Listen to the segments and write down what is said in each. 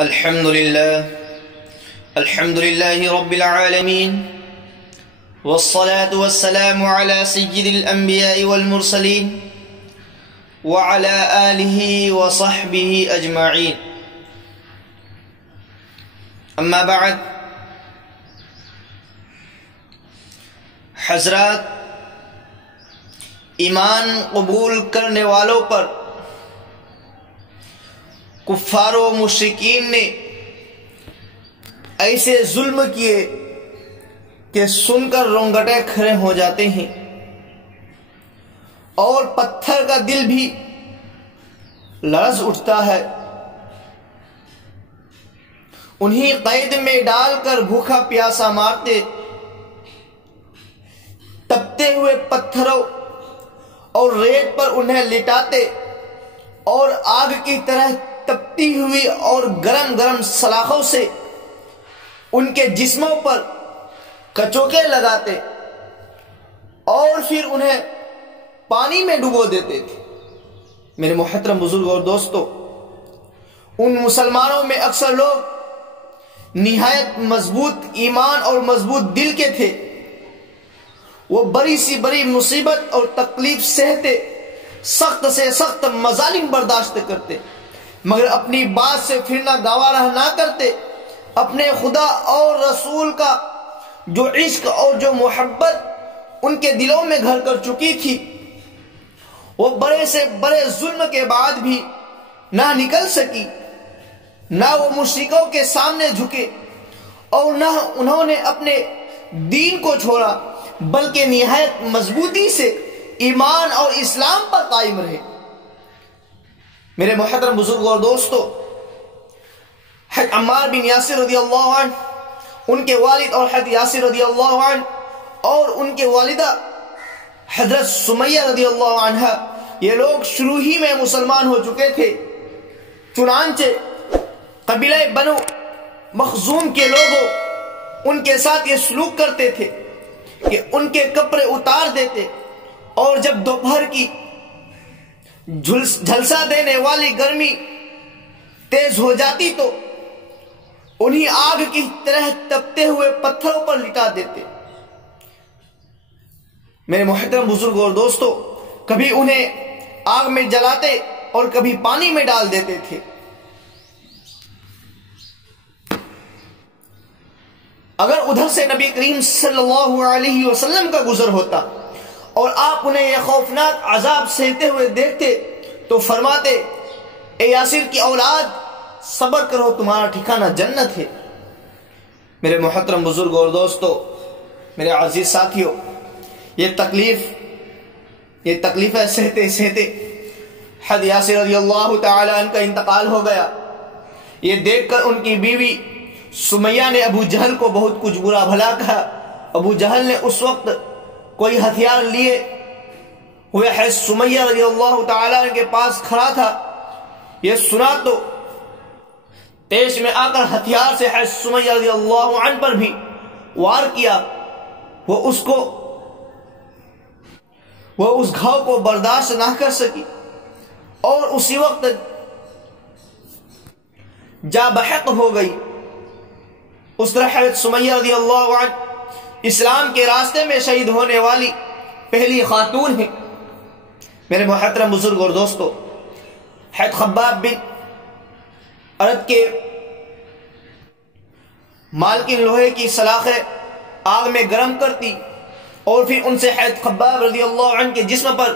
الحمد لله رب العالمين والصلاة والسلام على سيد الأنبياء والمرسلين وعلى آله وصحبه أجمعين. أما بعد، حضرات، ایمان قبول کرنے والوں پر کفار و مشرکین نے ایسے ظلم کیے کہ سن کر رونگٹے کھڑے ہو جاتے ہیں اور پتھر کا دل بھی لرز اٹھتا ہے. انہیں قید میں ڈال کر بھوکا پیاسا مارتے، تپتے ہوئے پتھروں اور ریت پر انہیں لٹاتے اور آگ کی طرح تپتی ہوئی اور گرم گرم سلاخوں سے ان کے جسموں پر کچوکے لگاتے اور پھر انہیں پانی میں ڈبو دیتے تھے. میرے محترم بزرگ اور دوستو، ان مسلمانوں میں اکثر لوگ نہایت مضبوط ایمان اور مضبوط دل کے تھے. وہ بڑی سی بڑی مصیبت اور تکلیف سہتے، سخت سے سخت مظالم برداشت کرتے، مگر اپنی بات سے پھرنا گوارہ نہ کرتے. اپنے خدا اور رسول کا جو عشق اور جو محبت ان کے دلوں میں گھر کر چکی تھی، وہ بڑے سے بڑے ظلم کے بعد بھی نہ نکل سکی. نہ وہ مشرکوں کے سامنے جھکے اور نہ انہوں نے اپنے دین کو چھوڑا، بلکہ نہایت مضبوطی سے ایمان اور اسلام پر قائم رہے. میرے محترم بزرگ اور دوستو، حضرت عمار بن یاسر رضی اللہ عنہ، ان کے والد اور حضرت یاسر رضی اللہ عنہ اور ان کے والدہ حضرت سمیہ رضی اللہ عنہ، یہ لوگ شروع ہی میں مسلمان ہو چکے تھے. چنانچہ قبیلہ بنو مخزوم کے لوگوں ان کے ساتھ یہ سلوک کرتے تھے کہ ان کے کپڑے اتار دیتے اور جب دوپہر کی جھلسا دینے والی گرمی تیز ہو جاتی تو انہیں آگ کی طرح تپتے ہوئے پتھروں پر لٹا دیتے. میرے محترم بزرگ اور دوستو، کبھی انہیں آگ میں جلاتے اور کبھی پانی میں ڈال دیتے تھے. اگر ادھر سے نبی کریم صلی اللہ علیہ وسلم کا گزر ہوتا اور آپ انہیں یہ خوفناک عذاب سہتے ہوئے دیکھتے تو فرماتے، اے یاسر کی اولاد، صبر کرو، تمہارا ٹھکانہ جنت ہے. میرے محترم بزرگ اور دوستو، میرے عزیز ساتھیوں، یہ تکلیفیں سہتے سہتے حضرت یاسر رضی اللہ تعالی عنہ کا انتقال ہو گیا. یہ دیکھ کر ان کی بیوی سمیہ نے ابو جہل کو بہت کچھ برا بھلا کہا. ابو جہل نے اس وقت کوئی ہتھیار لیے ہوئے حضرت سمیہ رضی اللہ تعالی عنہ کے پاس کھڑا تھا. یہ سنا تو تیش میں آ کر ہتھیار سے حضرت سمیہ رضی اللہ عنہ پر بھی وار کیا. وہ اس گھاؤ کو برداشت نہ کر سکی اور اسی وقت جا بحق ہو گئی. اس طرح حضرت سمیہ رضی اللہ عنہ اسلام کے راستے میں شہید ہونے والی پہلی خاتون ہیں. میرے محترم بزرگ اور دوستو، حضرت خباب بن ارد کے مالکن لوہے کی سلاخیں آگ میں گرم کرتی اور پھر ان سے حضرت خباب رضی اللہ عنہ کے جسم پر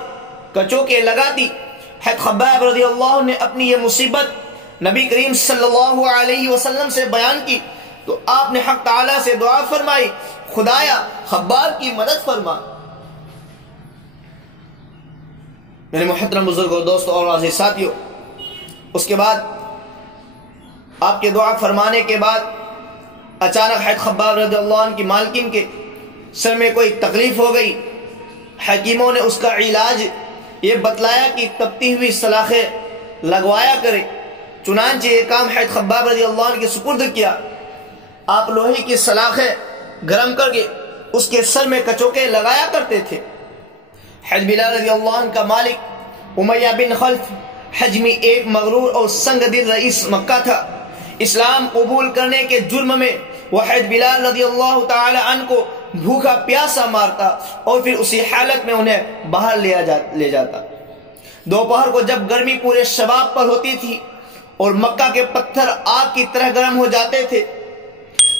کچوکے لگاتی. حضرت خباب رضی اللہ عنہ نے اپنی یہ مصیبت نبی کریم صلی اللہ علیہ وسلم سے بیان کی تو آپ نے حق تعالیٰ سے دعا فرمائی، خدایا خباب کی مدد فرما. میرے محترم بزرگ اور دوستو اور عزیز ساتھیوں، اس کے بعد آپ کے دعا فرمانے کے بعد اچانک حضرت خباب رضی اللہ عنہ کی مالکن کے سر میں کوئی تکلیف ہو گئی. حکیموں نے اس کا علاج یہ بتلایا کہ تپتی ہوئی سلاخیں لگوایا کرے. چنانچہ یہ کام حضرت خباب رضی اللہ عنہ کے سپرد کیا. آپ لوہے کی سلاخیں گرم کر کے اس کے سر میں کچوکے لگایا کرتے تھے. حضرت بلال رضی اللہ عنہ کا مالک امیہ بن خلف حجمی ایک مغرور اور سنگ دل رئیس مکہ تھا. اسلام قبول کرنے کے جرم میں وہ حضرت بلال رضی اللہ تعالی عنہ کو بھوکا پیاسا مارتا اور پھر اسی حالت میں انہیں باہر لے جاتا۔ دوپہر کو جب گرمی پورے شباب پر ہوتی تھی اور مکہ کے پتھر آگ کی طرح گرم ہو جاتے تھے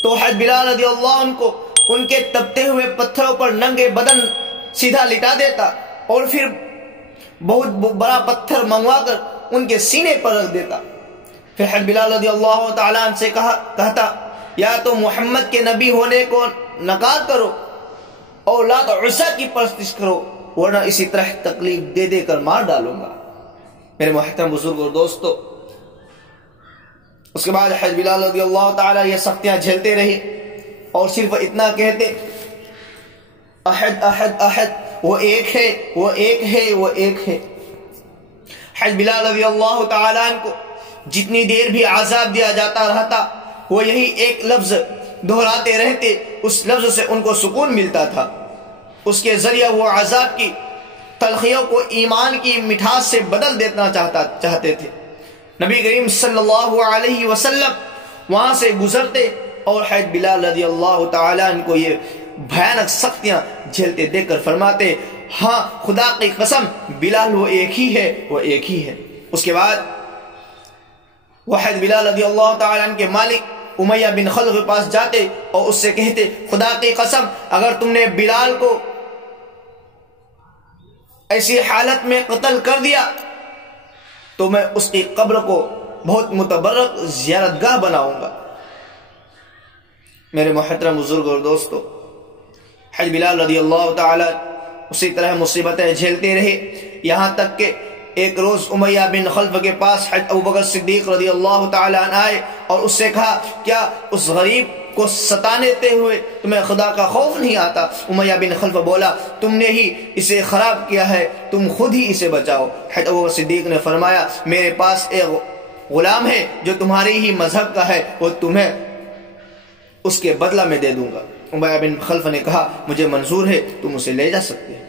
تو حضرت بلال رضی اللہ عنہ کو ان کے تپتے ہوئے پتھروں پر ننگے بدن سیدھا لٹا دیتا اور پھر بہت بڑا پتھر منگوا کر ان کے سینے پر رکھ دیتا۔ پھر حضرت بلال رضی اللہ تعالیٰ عنہ سے کہتا یا تو محمد کے نبی ہونے کو نکار کرو اور لات عزا کی پرستش کرو، ورنہ اسی طرح تکلیف دے دے کر مار ڈالوں گا۔ میرے محترم بزرگ اور دوستو، اس کے بعد حضرت بلال رضی اللہ تعالیٰ یہ سختیاں جھیلتے رہے اور صرف اتنا کہتے احد احد احد، وہ ایک ہے، وہ ایک ہے، وہ ایک ہے۔ حضرت بلال رضی اللہ تعالیٰ عنہ کو جتنی دیر بھی عذاب دیا جاتا رہتا وہ یہی ایک لفظ دہراتے رہتے، اس لفظ سے ان کو سکون ملتا تھا۔ اس کے ذریعہ وہ عذاب کی تلخیوں کو ایمان کی مٹھاس سے بدل دینا چاہتے تھے۔ نبی کریم صلی اللہ علیہ وسلم وہاں سے گزرتے اور حضرت بلال رضی اللہ تعالیٰ عنہ کو یہ بھیانک سختیاں جھیلتے دیکھ کر فرماتے ہاں خدا کی قسم بلال وہ ایک ہی ہے، وہ ایک ہی ہے۔ اس کے بعد وہ حضرت بلال رضی اللہ تعالیٰ عنہ کے مالک امیہ بن خلف کے پاس جاتے اور اس سے کہتے خدا کی قسم اگر تم نے بلال کو ایسی حالت میں قتل کر دیا تو میں اس کی قبر کو بہت متبرک زیارت گاہ بناؤں گا۔ میرے محترم بزرگ اور دوستو، حضرت بلال رضی اللہ تعالی اسی طرح مصیبتیں جھیلتے رہے، یہاں تک کہ ایک روز امیہ بن خلف کے پاس حضرت ابوبکر صدیق رضی اللہ تعالی عنہ آئے اور اس سے کہا کیا اس غریب کو ستانے ہوئے تمہیں خدا کا خوف نہیں آتا؟ امیہ بن خلف بولا تم نے ہی اسے خراب کیا ہے، تم خود ہی اسے بچاؤ۔ حضرت ابوبکر صدیق نے فرمایا میرے پاس ایک غلام ہے جو تمہاری ہی مذہب کا ہے، وہ تمہیں اس کے بدلہ میں دے دوں گا۔ امیہ بن خلف نے کہا مجھے منظور ہے، تم اسے لے جا سکتے ہیں۔